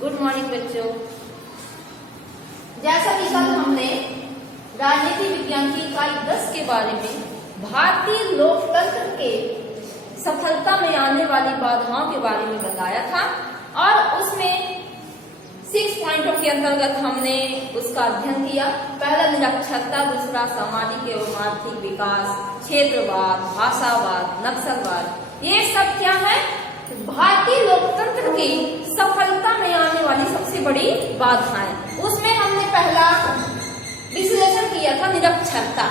Good morning बच्चों। जैसा कि कल हमने राजनीति विज्ञान की इकाई 10 के बारे में भारतीय लोकतंत्र के सफलता में आने वाली बाधाओं के बारे में बताया था और उसमें 6 पॉइंटों के अंतर्गत हमने उसका अध्ययन किया। पहला निरक्षरता, दूसरा सामाजिक एवं आर्थिक विकास, क्षेत्रवाद, भाषावाद, नक्सलवाद। ये सब क्या है? भारतीय लोकतंत्र की सफलता में आने वाली सबसे बड़ी बाधाएं। उसमें हमने पहला विश्लेषण किया था निरक्षरता।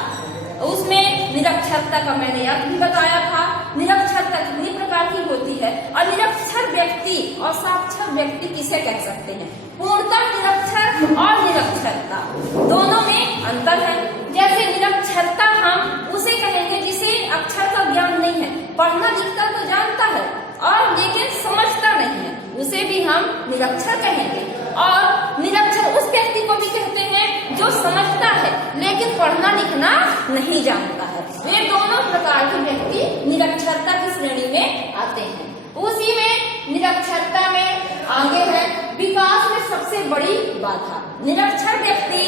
उसमें निरक्षरता का मैंने अर्थ भी बताया था। निरक्षरता कितनी प्रकार की होती है और निरक्षर व्यक्ति और साक्षर व्यक्ति किसे कह सकते हैं? पूर्णतः निरक्षर और निरक्षरता दोनों में अंतर है। जैसे निरक्षरता हम उसे कहेंगे जिसे अक्षर का ज्ञान नहीं है, पढ़ना लिखना तो जानता है और लेकिन समझता नहीं है, उसे भी हम निरक्षर कहेंगे। और निरक्षर उस व्यक्ति को भी कहते हैं जो समझता है लेकिन पढ़ना लिखना नहीं जानता है। वे दोनों प्रकार के व्यक्ति निरक्षरता की श्रेणी में आते हैं। उसी में निरक्षरता में आगे है विकास में सबसे बड़ी बाधा। निरक्षर व्यक्ति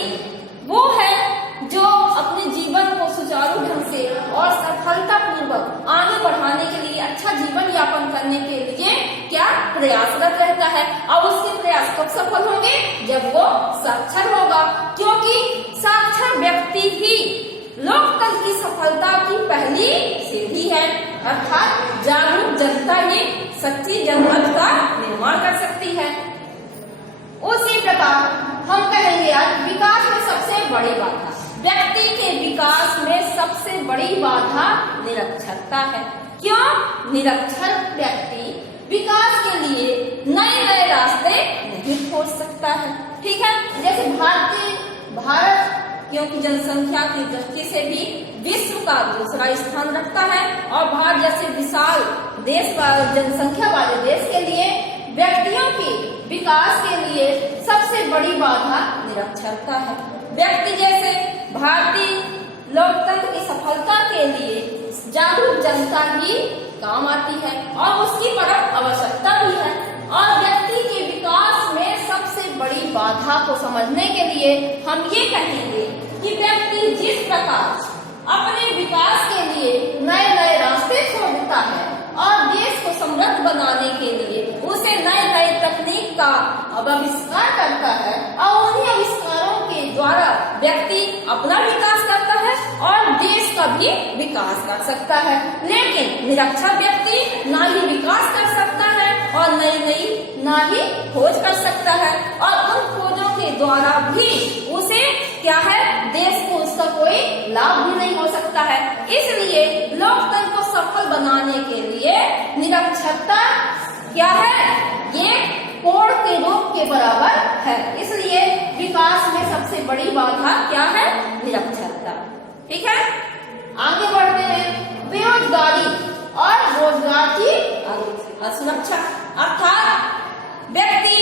वो है जो अपने जीवन को सुचारू ढंग से और सफलता पूर्वक आगे बढ़ाने के लिए, अच्छा जीवन यापन करने के लिए क्या प्रयासरत रहता है। और उसके प्रयास कब सफल होंगे? जब वो साक्षर होगा, क्योंकि साक्षर व्यक्ति ही लोकतंत्र की सफलता की पहली सीढ़ी है। अर्थात जागरूक जनता ही सच्ची जनमत का निर्माण कर सकती है। उसी प्रकार हम कहेंगे आज विकास में सबसे बड़ी बाधा, व्यक्ति के विकास में सबसे बड़ी बाधा निरक्षरता है। क्यों? निरक्षर व्यक्ति विकास के लिए नए नए रास्ते नहीं खोज सकता है। ठीक है, जैसे भारत क्योंकि जनसंख्या की दृष्टि से भी विश्व का दूसरा स्थान रखता है और भारत जैसे विशाल देश, जनसंख्या वाले देश के लिए व्यक्तियों की विकास के लिए सबसे बड़ी बाधा निरक्षरता है। व्यक्ति जैसे भारतीय लोकतंत्र की सफलता के लिए जागरूक जनता ही काम आती है और उसकी परम आवश्यकता भी है। और व्यक्ति के विकास में सबसे बड़ी बाधा को समझने के लिए हम ये कहेंगे कि व्यक्ति जिस प्रकार अपने विकास के लिए नए नए रास्ते खोजता है और देश को समृद्ध बनाने के लिए उसे नए नए तकनीक का आविष्कार करता है और उन्हीं आविष्कारों के द्वारा व्यक्ति अपना विकास करता है और देश का भी विकास कर सकता है। लेकिन निरक्षर व्यक्ति ना ही विकास कर सकता है और नई नई ना ही खोज कर सकता है और उन खोजों के द्वारा भी उसे क्या है, देश को उसका कोई लाभ भी नहीं हो सकता है। इसलिए लोकतंत्र को सफल बनाने के लिए निरक्षरता क्या है? ये कोड़ के रूप के बराबर है। इसलिए विकास में सबसे बड़ी बाधा क्या है? निरक्षरता। ठीक है, आगे बढ़ते हैं। बेरोजगारी और रोजगार की असुरक्षा, अर्थात व्यक्ति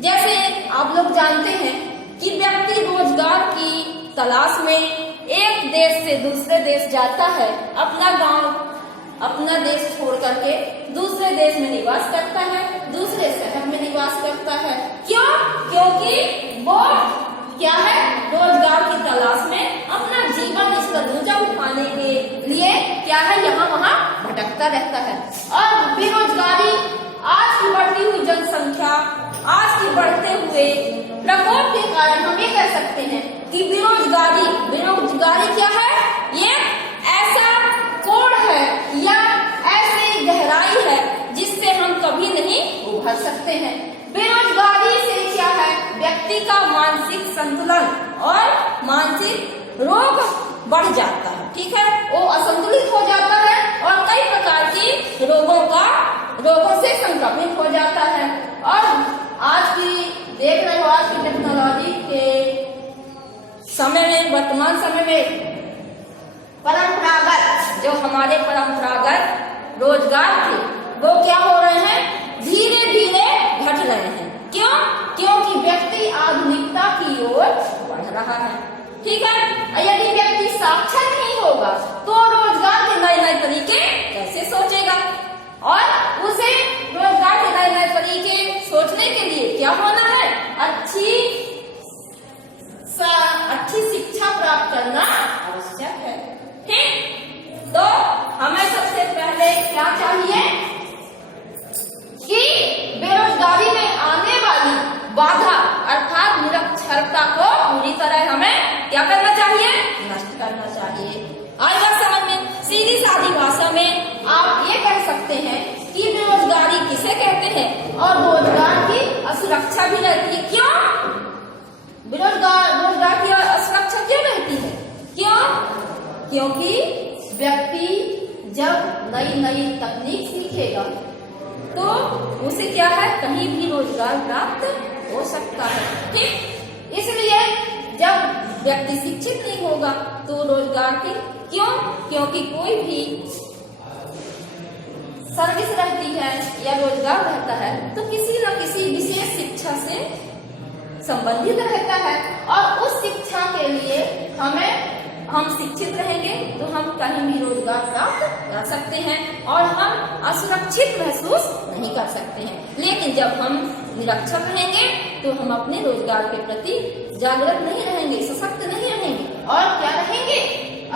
जैसे आप लोग जानते हैं कि व्यक्ति रोजगार की तलाश में एक देश से दूसरे देश जाता है, अपना गांव, अपना देश छोड़ करके दूसरे देश में निवास करता है, दूसरे शहर में निवास करता है। क्यों? क्योंकि वो क्या है, रोजगार की तलाश में अपना जीवन स्तर ऊंचा उठाने के लिए क्या है, यहाँ वहाँ भटकता रहता है। और बेरोजगारी, आज की बढ़ती हुई जनसंख्या, आज की बढ़ते हुए प्रकोप के कारण हम ये कह सकते हैं कि बेरोजगारी क्या है? ये ऐसा कोड़ है या ऐसी गहराई है जिससे हम कभी नहीं उभर सकते हैं। बेरोजगारी से क्या है, व्यक्ति का मानसिक संतुलन और मानसिक रोग बढ़ जाता है। ठीक है, वो असंतुलित हो जाता है और कई प्रकार की रोगों से संक्रमित हो जाता है। और आज की देख रहे हो, आज की टेक्नोलॉजी के समय में, वर्तमान समय में परंपरागत जो हमारे परंपरागत रोजगार थे वो क्या हो रहे हैं? धीरे धीरे घट रहे हैं। क्यों? क्योंकि व्यक्ति आधुनिकता की ओर बढ़ रहा है। ठीक है, यदि व्यक्ति साक्षर नहीं होगा तो रोजगार के नए नए तरीके सोचेगा और उसे रोजगार के नए नए तरीके सोचने के लिए क्या होना है? अच्छी शिक्षा प्राप्त करना आवश्यक है। ठीक, तो हमें सबसे पहले क्या चाहिए कि बेरोजगारी में आने वाली बाधा अर्थात निरक्षरता को पूरी तरह हमें क्या करना चाहिए? नष्ट करना चाहिए। आज बात समझ में, सीधी सादी भाषा में आप ये कह सकते हैं कि बेरोजगारी किसे कहते हैं और रोजगार की असुरक्षा भी रहती है। क्यों रोजगार की असुरक्षा क्यों रहती है? क्यों? क्योंकि व्यक्ति जब नई नई तकनीक सीखेगा तो उसे क्या है, कहीं भी रोजगार प्राप्त हो सकता है। ठीक, इसलिए जब व्यक्ति शिक्षित नहीं होगा तो रोजगार की क्यों? क्योंकि कोई भी सर्विस रहती है या रोजगार रहता है तो किसी न किसी विशेष शिक्षा से संबंधित रहता है और उस शिक्षा के लिए हम शिक्षित रहेंगे तो हम कहीं भी रोजगार प्राप्त कर सकते हैं और हम असुरक्षित महसूस नहीं कर सकते हैं। लेकिन जब हम निरक्षर रहेंगे तो हम अपने रोजगार के प्रति जागरूक नहीं रहेंगे, सशक्त नहीं रहेंगे और क्या रहेंगे?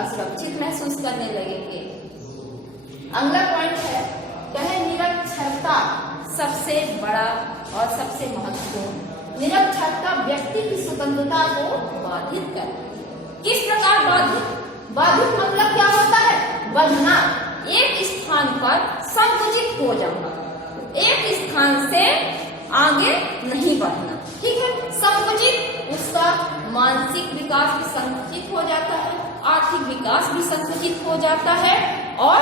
असुरक्षित महसूस करने लगेंगे। अगला पॉइंट है, कहे निरक्षरता सबसे बड़ा और सबसे महत्वपूर्ण। निरक्षरता व्यक्ति की स्वतंत्रता को बाधित करती है। किस प्रकार बाधित? बाधित मतलब क्या होता है? बढ़ना, एक स्थान पर संकुचित हो जाना, एक स्थान से आगे नहीं बढ़ना। ठीक है, संकुचित, उसका मानसिक विकास भी संकुचित हो जाता है, आर्थिक विकास भी संकुचित हो जाता है और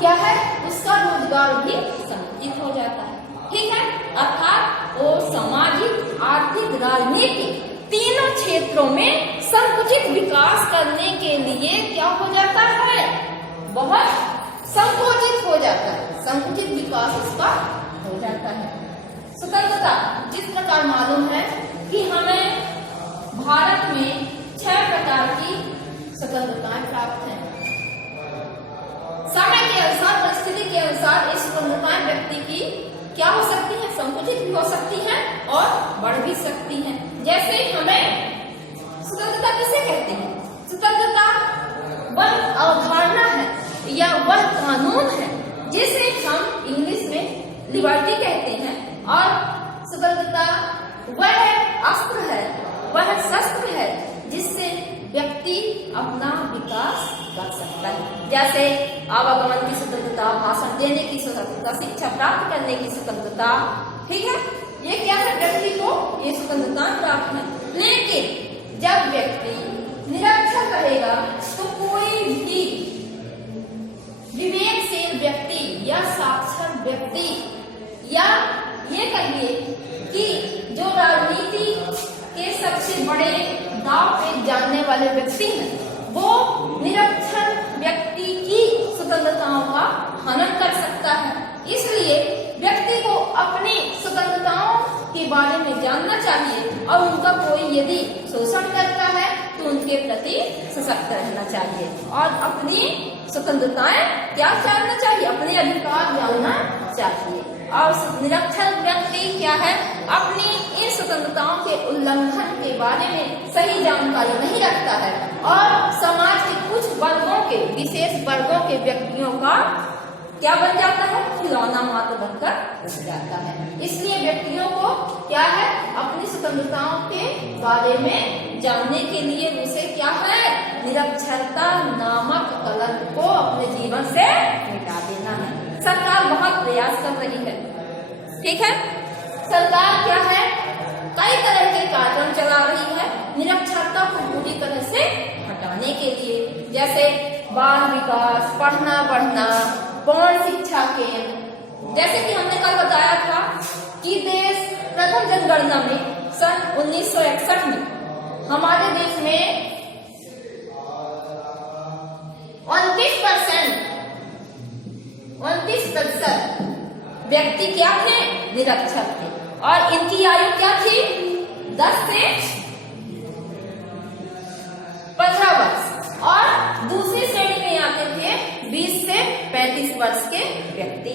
क्या है, उसका रोजगार भी संकुचित हो जाता है। ठीक है, अर्थात वो सामाजिक, आर्थिक, राजनीतिक तीनों क्षेत्रों में संकुचित विकास करने के लिए क्या हो जाता है? बहुत संकोचित हो जाता है, संकुचित विकास उसका हो जाता है। स्वतंत्रता, जिस प्रकार मालूम है कि हमें भारत में 6 प्रकार की स्वतंत्रताएं प्राप्त हैं। समय के अनुसार, परिस्थिति के अनुसार इस स्वतंत्रताएं व्यक्ति की क्या हो सकती है? संकुचित भी हो सकती है और बढ़ भी सकती है। जैसे हमें स्वतंत्रता किसे कहते हैं? स्वतंत्रता वह अवधारणा है या वह कानून है जिसे हम इंग्लिश में लिबर्टी कहते हैं और स्वतंत्रता वह अस्त्र है, वह शस्त्र है जिससे व्यक्ति अपना विकास कर सकता है। जैसे आवागमन की स्वतंत्रता, भाषण देने की स्वतंत्रता, शिक्षा प्राप्त करने की स्वतंत्रता। ठीक है, ये क्या है? व्यक्ति को ये स्वतंत्रता प्राप्त है। लेकिन जब व्यक्ति निरक्षर रहेगा तो कोई भी विवेकशील व्यक्ति या साक्षर व्यक्ति या ये कहिए कि जो राजनीति के सबसे बड़े दांव पेच जानने वाले व्यक्ति हैं, वो निरक्षर व्यक्ति की स्वतंत्रताओं का हनन कर सकता है। इसलिए व्यक्ति को अपनी स्वतंत्रताओं के बारे में जानना चाहिए और उनका कोई यदि शोषण करता है तो उनके प्रति सशक्त रहना चाहिए और अपनी स्वतंत्रताएं क्या जानना चाहिए? अपने अधिकार जानना चाहिए। और निरक्षर व्यक्ति क्या है? अपनी इन स्वतंत्रताओं के उल्लंघन के बारे में सही जानकारी नहीं रखता है और समाज के कुछ वर्गों के, विशेष वर्गों के व्यक्तियों का क्या बन जाता है? खिलौना मात्र बनकर रह जाता है। इसलिए व्यक्तियों को क्या है? अपनी स्वतंत्रताओं के बारे में जानने के लिए उसे क्या है? निरक्षरता नामक कलंक को अपने जीवन से मिटा देना है। सरकार बहुत प्रयास कर रही है। ठीक है, सरकार क्या है? कई तरह के कार्यक्रम चला रही है निरक्षरता को पूरी तरह से हटाने के लिए, जैसे बाल विकास, पढ़ना बढ़ना, पूर्ण शिक्षा केंद्र। जैसे कि हमने कल बताया था कि देश प्रथम जनगणना में सन 1961 में हमारे देश में 29% व्यक्ति क्या थे? निरक्षर थे और इनकी आयु क्या थी? 10 से 15 वर्ष और दूसरी श्रेणी में आते थे 20 से 35 वर्ष के व्यक्ति।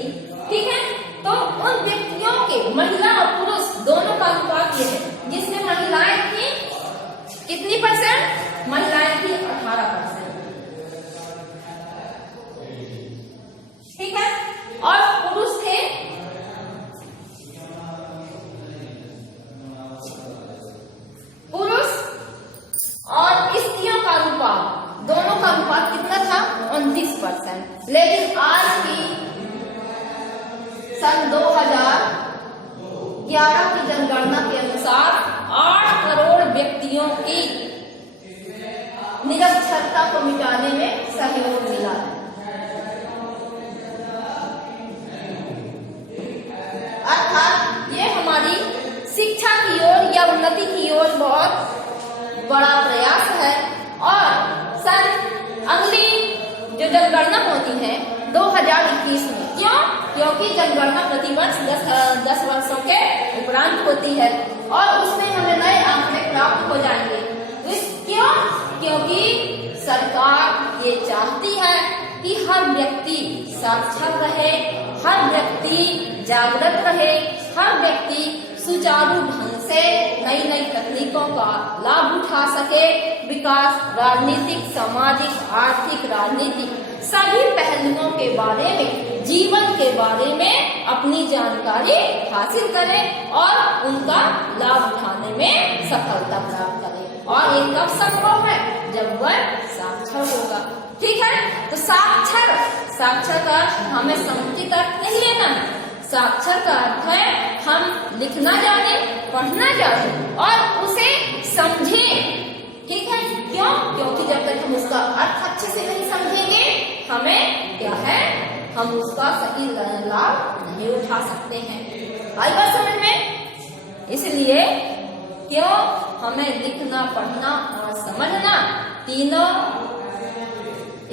ठीक है, तो उन व्यक्तियों के महिला और पुरुष दोनों का अनुपात 2011 की जनगणना के अनुसार 8 करोड़ व्यक्तियों की निरक्षरता को मिटाने में सहयोग मिला है। अर्थात ये हमारी शिक्षा की ओर या उन्नति की ओर बहुत बड़ा प्रयास है। और अगली जो जनगणना होती है 2021 में, क्यों? क्योंकि जनगणना प्रतिवर्ष 10 वर्षों के उपरांत होती है और उसमें हमें नए आंकड़े प्राप्त हो जाएंगे। क्यों? क्योंकि सरकार ये चाहती है कि हर व्यक्ति साक्षर रहे, हर व्यक्ति जागृत रहे, हर व्यक्ति सुचारू ढंग से नई नई तकनीकों का लाभ उठा सके। विकास, राजनीतिक, सामाजिक, आर्थिक, राजनीतिक सभी पहलुओं के बारे में, जीवन के बारे में अपनी जानकारी हासिल करें और उनका लाभ उठाने में सफलता प्राप्त करें। और ये कब संभव है? जब वह साक्षर होगा। ठीक है, तो साक्षर का हमें समुचित अर्थ नहीं लेना है। साक्षर का अर्थ है हम लिखना जाने, पढ़ना जाने और उसे समझें। ठीक है, क्यों? क्योंकि जब तक हम उसका अर्थ अच्छे से नहीं समझेंगे, हमें क्या है, हम उसका सही लाभ नहीं उठा सकते हैं। आई बात समझ में? इसलिए क्यों हमें लिखना, पढ़ना और समझना तीनों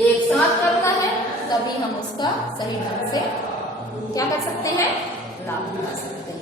एक साथ करना है, तभी हम उसका सही ढंग से क्या कर सकते हैं, लाभ उठा सकते हैं।